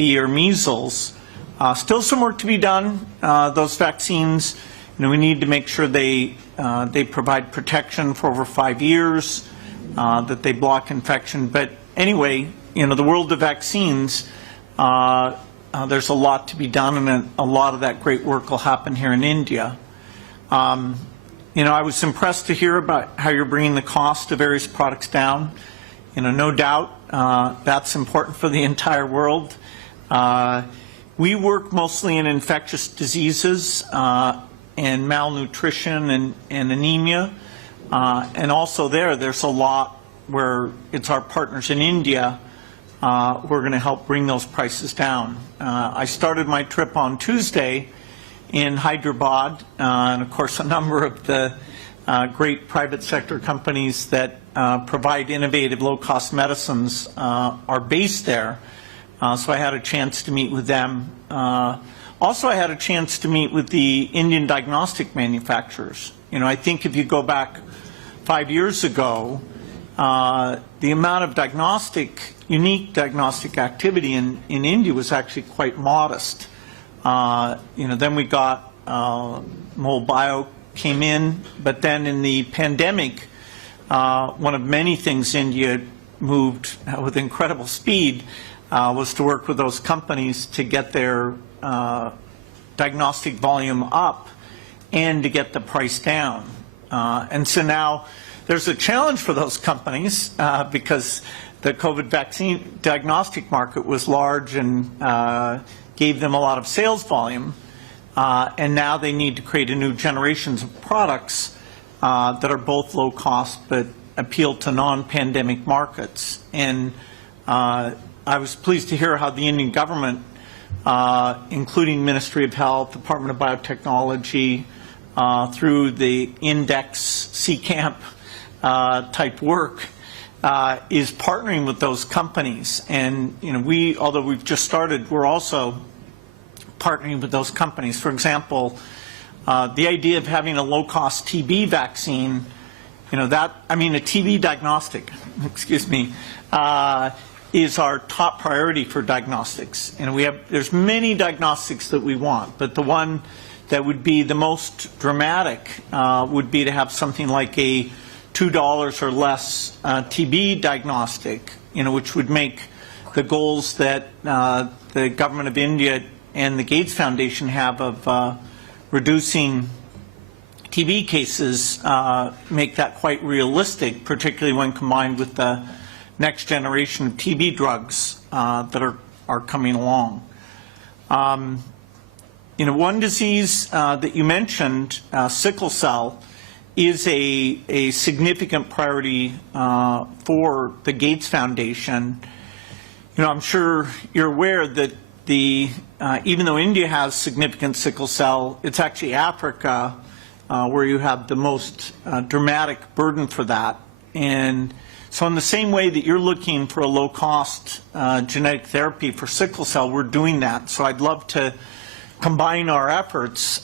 HPV or measles. Still some work to be done. Those vaccines, we need to make sure they provide protection for over 5 years, that they block infection. But anyway, the world of vaccines, there's a lot to be done, and a lot of that great work will happen here in India. I was impressed to hear about how you're bringing the cost of various products down. No doubt that's important for the entire world. We work mostly in infectious diseases and malnutrition and anemia. And also there's a lot where it's our partners in India who are going to help bring those prices down. I started my trip on Tuesday in Hyderabad, and of course a number of the great private sector companies that provide innovative low-cost medicines are based there. So I had a chance to meet with them. Also, I had a chance to meet with the Indian diagnostic manufacturers. I think if you go back 5 years ago, the amount of unique diagnostic activity in India was actually quite modest. Then we got Bio came in, but then in the pandemic, one of many things India moved with incredible speed was to work with those companies to get their diagnostic volume up and to get the price down. And so now there's a challenge for those companies because the COVID vaccine diagnostic market was large and gave them a lot of sales volume. And now they need to create a new generations of products that are both low cost but appeal to non-pandemic markets. And I was pleased to hear how the Indian government, including Ministry of Health, Department of Biotechnology, through the Index, CCAMP type work, is partnering with those companies. And although we've just started, we're also partnering with those companies. For example, the idea of having a low-cost TB vaccine, a TB diagnostic, excuse me, is our top priority for diagnostics. There's many diagnostics that we want, but the one that would be the most dramatic would be to have something like a $2 or less TB diagnostic, which would make the goals that the government of India and the Gates Foundation have of reducing TB cases, make that quite realistic, particularly when combined with the next generation of TB drugs that are coming along. One disease that you mentioned, sickle cell, is a significant priority for the Gates Foundation. I'm sure you're aware that even though India has significant sickle cell, it's actually Africa where you have the most dramatic burden for that. And so in the same way that you're looking for a low-cost genetic therapy for sickle cell, we're doing that. So I'd love to combine our efforts